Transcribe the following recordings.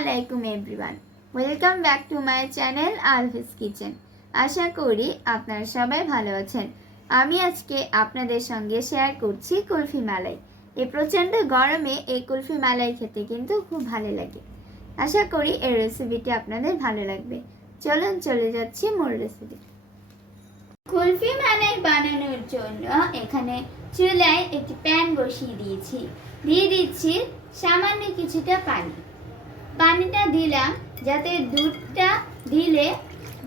আলাইকুম everyone, welcome back to my channel Alfi's kitchen. আশা করি আপনারা সবাই ভালো আছেন। আমি আজকে আপনাদের সঙ্গে শেয়ার করছি কুলফি মালাই। এই প্রচণ্ড গরমে এই কুলফি মালাই খেতে কিন্তু খুব ভালো লাগে। আশা করি এই রেসিপিটি আপনাদের ভালো লাগবে। চলুন চলে যাচ্ছি মূল রেসিপি। কুলফি মালাই বানানোর জন্য এখানে চুলায় একটি প্যান বসিয়ে দিয়েছি। দিয়ে দিচ্ছি সামান্য কিছুটা পানিটা দিলাম যাতে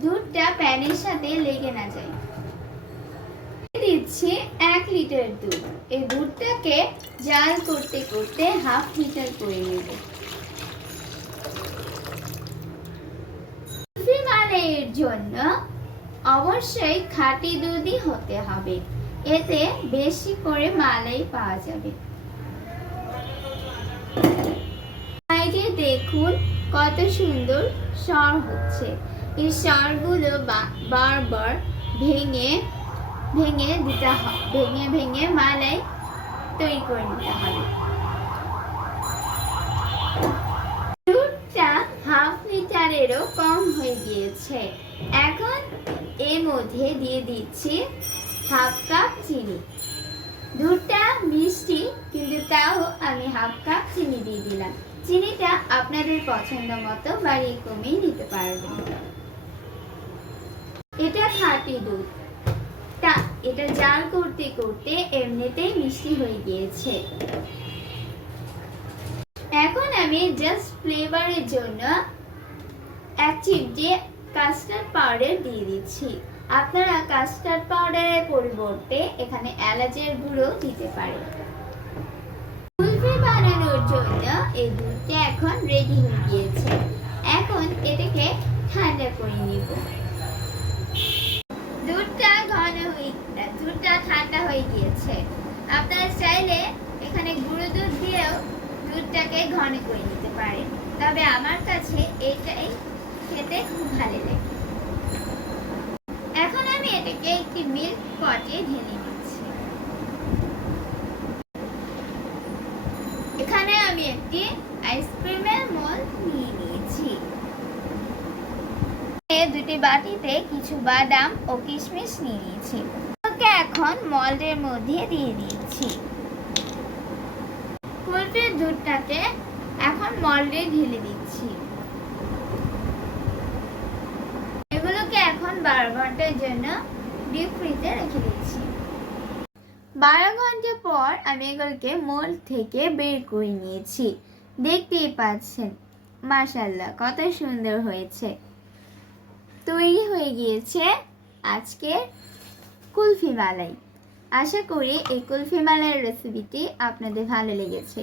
দুধটা প্যানের সাথে লেগে না যায়। দিচ্ছি 1 লিটার দুধ। এই দুধটাকে জাল করতে করতে হাফ লিটার করে নেব। কুলফি মালাইয়ের জন্য অবশ্যই খাঁটি দুধই হতে হবে, এতে বেশি করে মালাই পাওয়া যাবে। দেখুন কত সুন্দর স্বর হচ্ছে। এই স্বরগুলো বারবার ভেঙে মালাই তৈরি করে নিতে হবে। দুধটা হাফ লিটারেরও কম হয়ে গিয়েছে। এখন এর মধ্যে দিয়ে দিচ্ছি হাফ কাপ চিনি। দুধটা মিষ্টি, কিন্তু তাও আমি হাফ কাপ চিনি দিয়ে দিলাম। চিনিটা আপনাদের পছন্দ মতো বাড়িয়ে কমিয়ে নিতে পারবেন। এটা খাঁটি দুধ, এটা জাল করতে করতে এমনিতেই মিষ্টি হয়ে গিয়েছে। এখন আমি জাস্ট ফ্লেভারের জন্য 1 চিমটে কাস্টার্ড পাউডার দিয়ে দিচ্ছি। আপনারা কাস্টার্ড পাউডারের পরিবর্তে এখানে এলাচের গুঁড়ো দিতে পারেন। কুলফি বানানোর জন্য এই দুধটা এখন রেডি হয়ে গিয়েছে। এখন এটাকে ঠান্ডা করে নিব। দুধটা ঠান্ডা হয়ে গিয়েছে। আপনারা চাইলে এখানে গুঁড়ো দুধ দিয়েও দুধটাকে ঘন করে নিতে পারেন, তবে আমার কাছে এটাই খেতে খুব ভালো লাগে। এখন আমি এটাকে একটি মিল্ক পটে ঢেলে নিচ্ছি। এখানে আমি একটি আইসক্রিমের মোল্ড নিয়ে নিয়েছি। দুটি বাটিতে কিছু বাদাম ও কিশমিশ নিয়ে নিয়েছি। ওকে এখন মোল্ডের মধ্যে দিয়ে দিচ্ছি। কুলফির দুধটাকে এখন মোল্ডে ঢেলে দিচ্ছি। এগুলোকে এখন 12 ঘন্টার জন্য ডিপ ফ্রিজে রেখে দিচ্ছি। 12 ঘন্টা পর আমি এগুলোকে মোল্ড থেকে বের করে নিয়েছি। দেখতেই পাচ্ছেন মাশাআল্লাহ কত সুন্দর হয়েছে। তৈরি হয়ে গিয়েছে আজকের কুলফি মালাই। আশা করি এই কুলফি মালাইয়ের রেসিপিটি আপনাদের ভালো লেগেছে।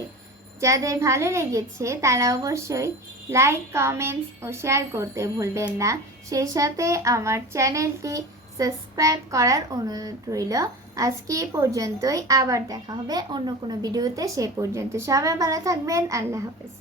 যাদের ভালো লেগেছে তারা অবশ্যই লাইক, কমেন্টস ও শেয়ার করতে ভুলবেন না। সেই সাথে আমার চ্যানেলটি সাবস্ক্রাইব করার অনুরোধ রইল। আজকে এই পর্যন্তই, আবার দেখা হবে অন্য কোনো ভিডিওতে। সে পর্যন্ত সবাই ভালো থাকবেন। আল্লাহ হাফেজ।